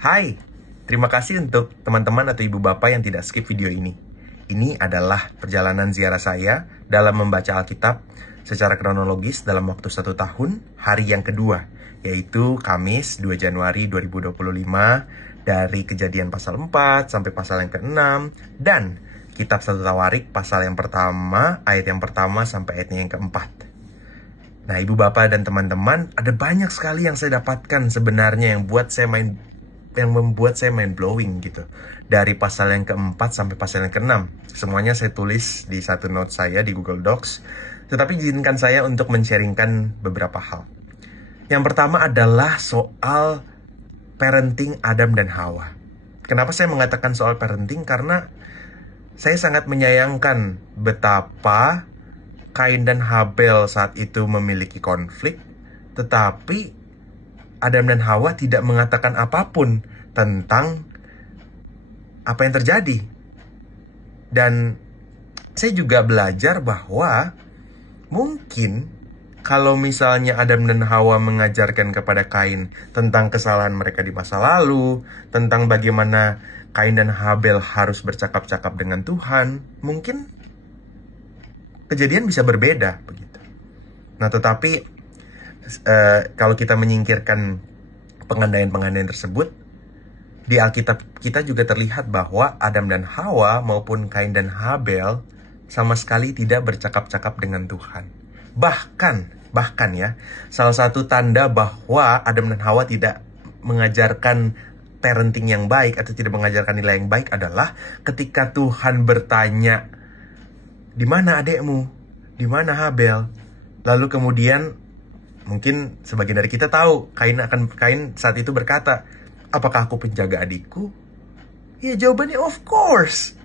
Hai, terima kasih untuk teman-teman atau ibu bapak yang tidak skip video ini. Ini adalah perjalanan ziarah saya dalam membaca Alkitab secara kronologis dalam waktu 1 tahun, hari yang kedua, yaitu Kamis 2 Januari 2025, dari Kejadian pasal 4 sampai pasal yang ke-6, dan Kitab 1 Tawarik pasal yang pertama, ayat yang pertama sampai ayatnya yang keempat. Nah, ibu bapak dan teman-teman, ada banyak sekali yang saya dapatkan sebenarnya yang membuat saya mind blowing gitu. Dari pasal yang keempat sampai pasal yang keenam. Semuanya saya tulis di satu note saya di Google Docs. Tetapi izinkan saya untuk men-sharingkan beberapa hal. Yang pertama adalah soal parenting Adam dan Hawa. Kenapa saya mengatakan soal parenting? Karena saya sangat menyayangkan betapa Kain dan Habel saat itu memiliki konflik, tetapi Adam dan Hawa tidak mengatakan apapun tentang apa yang terjadi. Dan saya juga belajar bahwa mungkin kalau misalnya Adam dan Hawa mengajarkan kepada Kain tentang kesalahan mereka di masa lalu, tentang bagaimana Kain dan Habel harus bercakap-cakap dengan Tuhan, mungkin kejadian bisa berbeda begitu. Nah, tetapi kalau kita menyingkirkan pengandaian-pengandaian tersebut, di Alkitab kita juga terlihat bahwa Adam dan Hawa maupun Kain dan Habel sama sekali tidak bercakap-cakap dengan Tuhan. Bahkan ya, salah satu tanda bahwa Adam dan Hawa tidak mengajarkan parenting yang baik atau tidak mengajarkan nilai yang baik adalah ketika Tuhan bertanya, "Di mana adekmu? Di mana Habel?" Lalu kemudian mungkin sebagian dari kita tahu Kain saat itu berkata, "Apakah aku penjaga adikku?" Ya, jawabannya of course.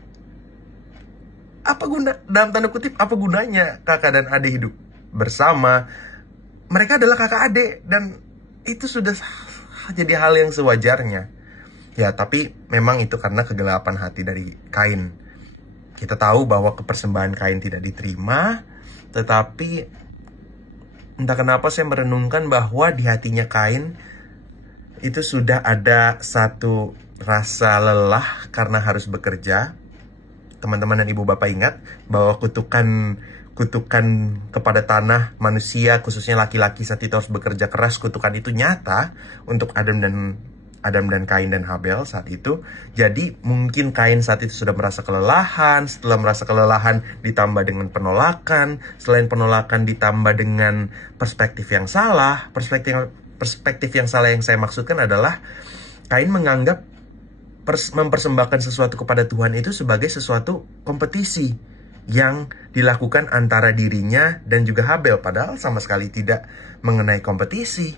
Dalam tanda kutip, apa gunanya kakak dan adik hidup bersama? Mereka adalah kakak adik dan itu sudah jadi hal yang sewajarnya. Ya, tapi memang itu karena kegelapan hati dari Kain. Kita tahu bahwa persembahan Kain tidak diterima, tetapi entah kenapa saya merenungkan bahwa di hatinya Kain itu sudah ada satu rasa lelah karena harus bekerja. Teman-teman dan ibu bapak ingat bahwa kutukan kepada tanah manusia, khususnya laki-laki saat itu harus bekerja keras, kutukan itu nyata untuk Adam dan Kain dan Habel saat itu. Jadi mungkin Kain saat itu sudah merasa kelelahan. Setelah merasa kelelahan ditambah dengan penolakan. Selain penolakan ditambah dengan perspektif yang salah. Perspektif yang salah yang saya maksudkan adalah Kain menganggap mempersembahkan sesuatu kepada Tuhan itu sebagai sesuatu kompetisi yang dilakukan antara dirinya dan juga Habel, padahal sama sekali tidak mengenai kompetisi.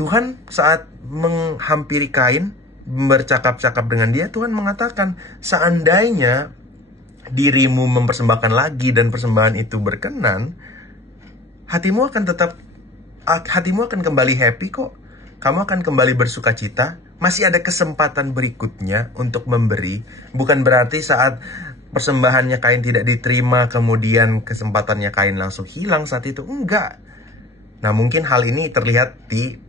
Tuhan saat menghampiri Kain, bercakap-cakap dengan dia, Tuhan mengatakan, seandainya dirimu mempersembahkan lagi dan persembahan itu berkenan, hatimu akan kembali happy kok. Kamu akan kembali bersuka cita. Masih ada kesempatan berikutnya untuk memberi. Bukan berarti saat persembahannya Kain tidak diterima, kemudian kesempatannya Kain langsung hilang saat itu. Enggak. Nah, mungkin hal ini terlihat di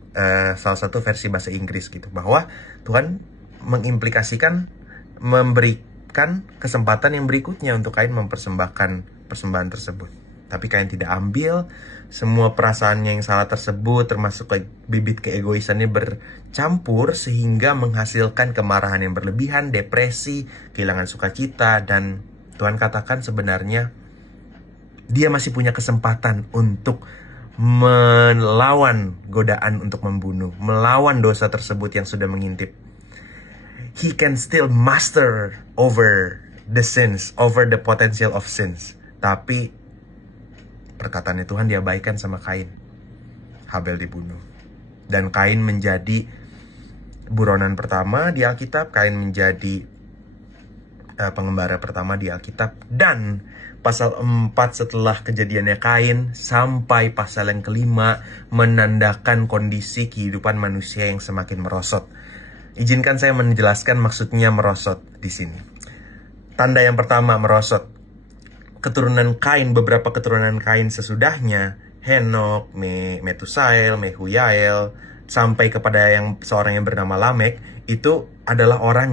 salah satu versi bahasa Inggris gitu, bahwa Tuhan mengimplikasikan memberikan kesempatan yang berikutnya untuk Kain mempersembahkan persembahan tersebut. Tapi Kain tidak ambil. Semua perasaannya yang salah tersebut, termasuk bibit keegoisannya, bercampur sehingga menghasilkan kemarahan yang berlebihan, depresi, kehilangan sukacita. Dan Tuhan katakan sebenarnya dia masih punya kesempatan untuk melawan godaan untuk membunuh, melawan dosa tersebut yang sudah mengintip. He can still master over the sins, over the potential of sins. Tapi perkataannya Tuhan diabaikan sama Kain. Habel dibunuh. Dan Kain menjadi buronan pertama di Alkitab. Kain menjadi pengembara pertama di Alkitab. Dan pasal 4 setelah kejadiannya Kain sampai pasal yang kelima menandakan kondisi kehidupan manusia yang semakin merosot. Izinkan saya menjelaskan maksudnya merosot di sini. Tanda yang pertama merosot. Beberapa keturunan Kain sesudahnya, Henok, Metusael, Mehuyael, sampai kepada seorang yang bernama Lamek, itu adalah orang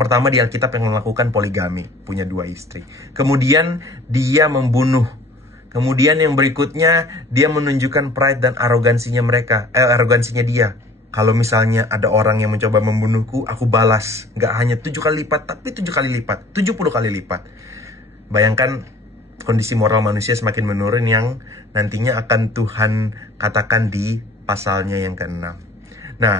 pertama di Alkitab yang melakukan poligami, punya 2 istri. Kemudian dia membunuh. Kemudian yang berikutnya dia menunjukkan pride dan arogansinya dia. Kalau misalnya ada orang yang mencoba membunuhku, aku balas. Nggak hanya 7 kali lipat, tapi 7 kali lipat, 70 kali lipat. Bayangkan kondisi moral manusia semakin menurun yang nantinya akan Tuhan katakan di pasalnya yang ke-6. Nah,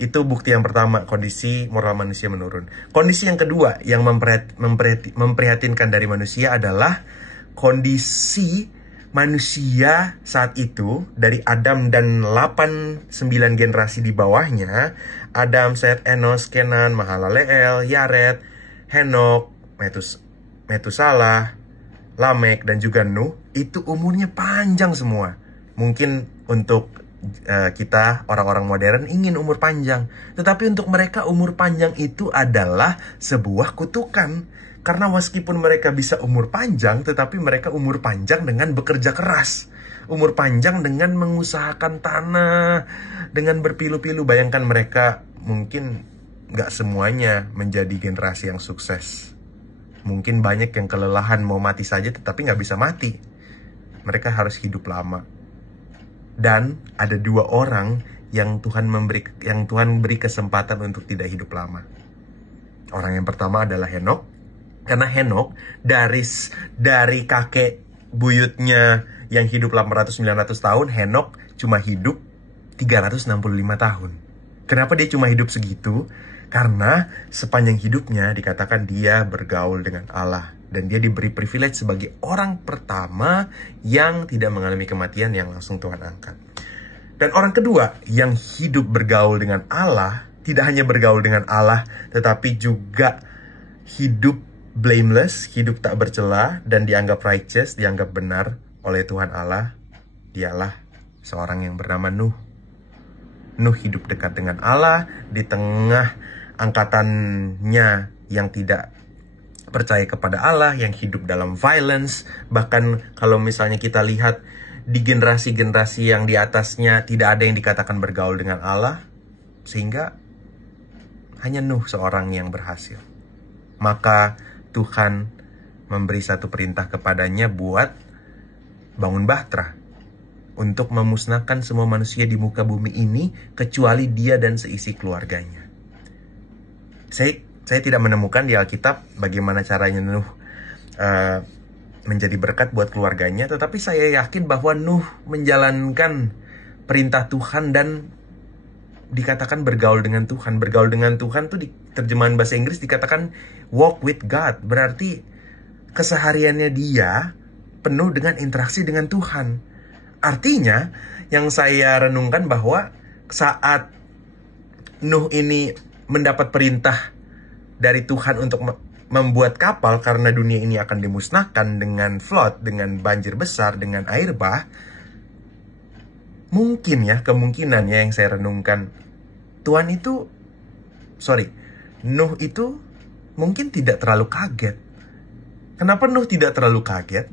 itu bukti yang pertama, kondisi moral manusia menurun. Kondisi yang kedua yang memprihatinkan dari manusia adalah kondisi manusia saat itu, dari Adam dan 9 generasi di bawahnya, Adam, Set, Enos, Kenan, Mahalaleel, Yared, Henok, Metusalah, Lamek, dan juga Nuh, itu umurnya panjang semua. Mungkin untuk kita, orang-orang modern, ingin umur panjang. Tetapi untuk mereka umur panjang itu adalah sebuah kutukan. Karena meskipun mereka bisa umur panjang, tetapi mereka umur panjang dengan bekerja keras. Umur panjang dengan mengusahakan tanah, dengan berpilu-pilu. Bayangkan mereka mungkin nggak semuanya menjadi generasi yang sukses. Mungkin banyak yang kelelahan mau mati saja, tetapi nggak bisa mati. Mereka harus hidup lama. Dan ada 2 orang yang Tuhan beri kesempatan untuk tidak hidup lama. Orang yang pertama adalah Henok. Karena Henok dari kakek buyutnya yang hidup 800-900 tahun, Henok cuma hidup 365 tahun. Kenapa dia cuma hidup segitu? Karena sepanjang hidupnya dikatakan dia bergaul dengan Allah. Dan dia diberi privilege sebagai orang pertama yang tidak mengalami kematian yang langsung Tuhan angkat. Dan orang kedua yang hidup bergaul dengan Allah, tidak hanya bergaul dengan Allah, tetapi juga hidup blameless, hidup tak bercela, dan dianggap righteous, dianggap benar oleh Tuhan Allah. Dialah seorang yang bernama Nuh. Nuh hidup dekat dengan Allah di tengah angkatannya yang tidak percaya kepada Allah, yang hidup dalam violence. Bahkan kalau misalnya kita lihat di generasi-generasi yang di atasnya, tidak ada yang dikatakan bergaul dengan Allah, sehingga hanya Nuh seorang yang berhasil. Maka Tuhan memberi satu perintah kepadanya buat bangun bahtera untuk memusnahkan semua manusia di muka bumi ini kecuali dia dan seisi keluarganya. Saya tidak menemukan di Alkitab bagaimana caranya Nuh menjadi berkat buat keluarganya, tetapi saya yakin bahwa Nuh menjalankan perintah Tuhan dan dikatakan bergaul dengan Tuhan. Bergaul dengan Tuhan tuh di terjemahan bahasa Inggris dikatakan walk with God. Berarti kesehariannya dia penuh dengan interaksi dengan Tuhan. Artinya yang saya renungkan bahwa saat Nuh ini mendapat perintah dari Tuhan untuk membuat kapal karena dunia ini akan dimusnahkan dengan flood, dengan banjir besar, dengan air bah, mungkin ya, kemungkinannya yang saya renungkan, Nuh itu mungkin tidak terlalu kaget. Kenapa Nuh tidak terlalu kaget?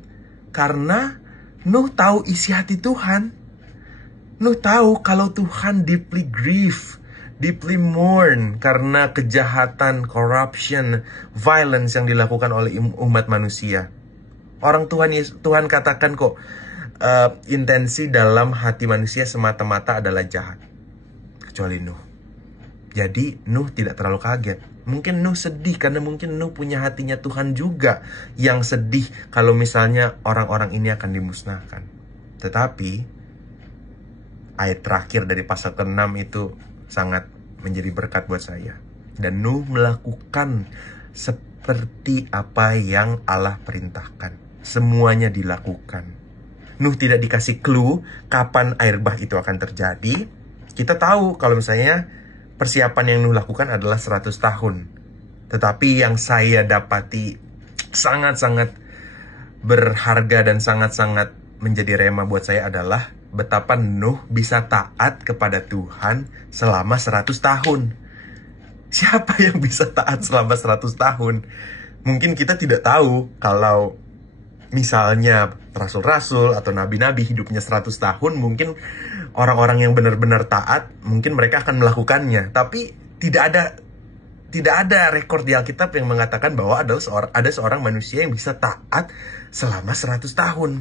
Karena Nuh tahu isi hati Tuhan. Nuh tahu kalau Tuhan deeply grieve, deeply mourn karena kejahatan, corruption, violence yang dilakukan oleh umat manusia. Tuhan katakan kok, intensi dalam hati manusia semata-mata adalah jahat, kecuali Nuh. Jadi Nuh tidak terlalu kaget. Mungkin Nuh sedih karena mungkin Nuh punya hatinya Tuhan juga yang sedih kalau misalnya orang-orang ini akan dimusnahkan. Tetapi ayat terakhir dari pasal ke-6 itu sangat menjadi berkat buat saya. Dan Nuh melakukan seperti apa yang Allah perintahkan. Semuanya dilakukan. Nuh tidak dikasih clue kapan air bah itu akan terjadi. Kita tahu kalau misalnya persiapan yang Nuh lakukan adalah 100 tahun. Tetapi yang saya dapati sangat-sangat berharga dan sangat-sangat menjadi rema buat saya adalah betapa Nuh bisa taat kepada Tuhan selama 100 tahun. Siapa yang bisa taat selama 100 tahun? Mungkin kita tidak tahu kalau misalnya rasul-rasul atau nabi-nabi hidupnya 100 tahun, mungkin orang-orang yang benar-benar taat, mungkin mereka akan melakukannya. Tapi tidak ada rekor di Alkitab yang mengatakan bahwa ada seorang manusia yang bisa taat selama 100 tahun.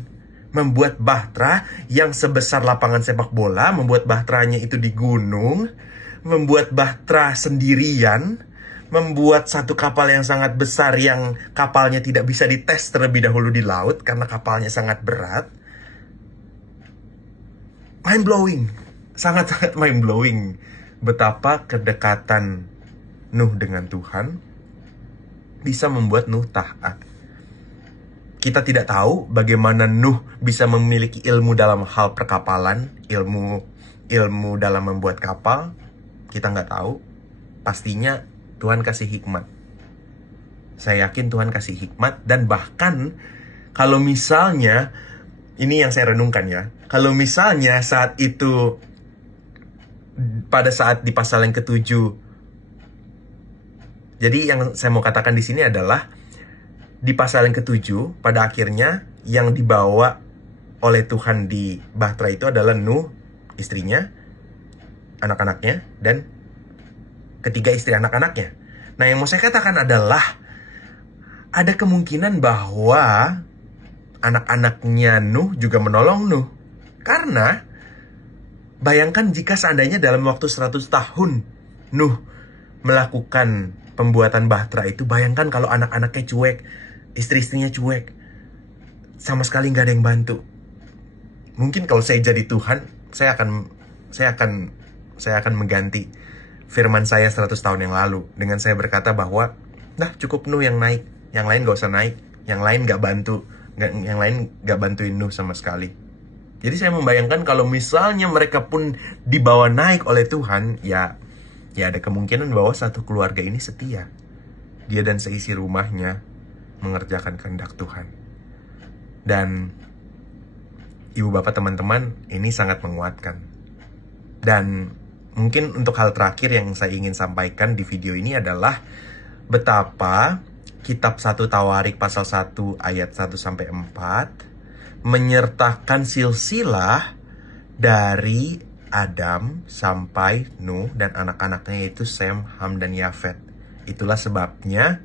Membuat bahtera yang sebesar lapangan sepak bola, membuat bahteranya itu di gunung, membuat bahtera sendirian, membuat satu kapal yang sangat besar yang kapalnya tidak bisa dites terlebih dahulu di laut karena kapalnya sangat berat. Mind blowing, sangat-sangat mind blowing betapa kedekatan Nuh dengan Tuhan bisa membuat Nuh taat. Kita tidak tahu bagaimana Nuh bisa memiliki ilmu dalam hal perkapalan, ilmu dalam membuat kapal. Kita nggak tahu. Pastinya Tuhan kasih hikmat. Saya yakin Tuhan kasih hikmat. Dan bahkan kalau misalnya, ini yang saya renungkan ya, kalau misalnya saat itu, pada saat di pasal yang ke-7, jadi yang saya mau katakan di sini adalah di pasal yang ke-7 pada akhirnya yang dibawa oleh Tuhan di bahtera itu adalah Nuh, istrinya, anak-anaknya, dan ketiga istri anak-anaknya. Nah, yang mau saya katakan adalah ada kemungkinan bahwa anak-anaknya Nuh juga menolong Nuh. Karena bayangkan jika seandainya dalam waktu 100 tahun Nuh melakukan pembuatan bahtera itu, bayangkan kalau anak-anaknya cuek, istri-istrinya cuek, sama sekali nggak ada yang bantu. Mungkin kalau saya jadi Tuhan, saya akan mengganti firman saya 100 tahun yang lalu dengan saya berkata bahwa, nah cukup Nuh yang naik, yang lain gak usah naik, yang lain gak bantuin Nuh sama sekali. Jadi saya membayangkan kalau misalnya mereka pun dibawa naik oleh Tuhan, ya ada kemungkinan bahwa satu keluarga ini setia. Dia dan seisi rumahnya mengerjakan kehendak Tuhan. Dan ibu bapak teman-teman, ini sangat menguatkan. Dan mungkin untuk hal terakhir yang saya ingin sampaikan di video ini adalah betapa kitab 1 Tawarik pasal 1 ayat 1-4 menyertakan silsilah dari Adam sampai Nuh dan anak-anaknya, yaitu Sem, Ham, dan Yafet. Itulah sebabnya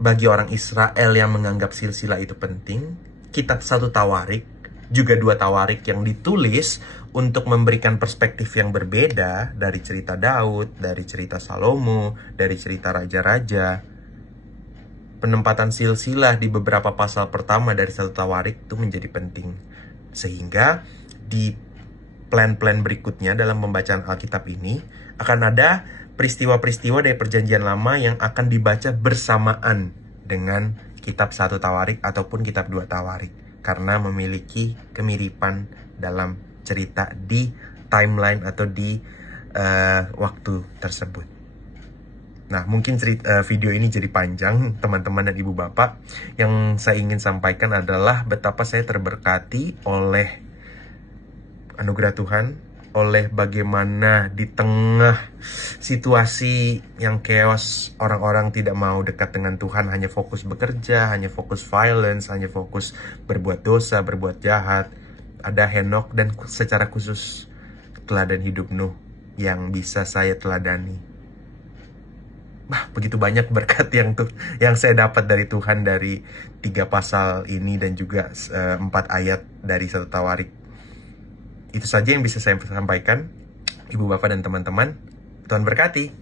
bagi orang Israel yang menganggap silsilah itu penting, kitab 1 Tawarik, juga 2 Tawarik yang ditulis untuk memberikan perspektif yang berbeda dari cerita Daud, dari cerita Salomo, dari cerita raja-raja. Penempatan silsilah di beberapa pasal pertama dari 1 Tawarik itu menjadi penting. Sehingga di plan-plan berikutnya dalam pembacaan Alkitab ini akan ada peristiwa-peristiwa dari perjanjian lama yang akan dibaca bersamaan dengan kitab 1 Tawarik ataupun kitab 2 Tawarik. Karena memiliki kemiripan dalam cerita di timeline atau di waktu tersebut. Nah, mungkin video ini jadi panjang, teman-teman dan ibu bapak. Yang saya ingin sampaikan adalah betapa saya terberkati oleh anugerah Tuhan, oleh bagaimana di tengah situasi yang chaos, orang-orang tidak mau dekat dengan Tuhan, hanya fokus bekerja, hanya fokus violence, hanya fokus berbuat dosa, berbuat jahat. Ada Henokh dan secara khusus teladan hidup Nuh yang bisa saya teladani. Begitu banyak berkat yang saya dapat dari Tuhan dari 3 pasal ini dan juga 4 ayat dari 1 Tawarik. Itu saja yang bisa saya sampaikan, ibu bapak dan teman-teman. Tuhan berkati.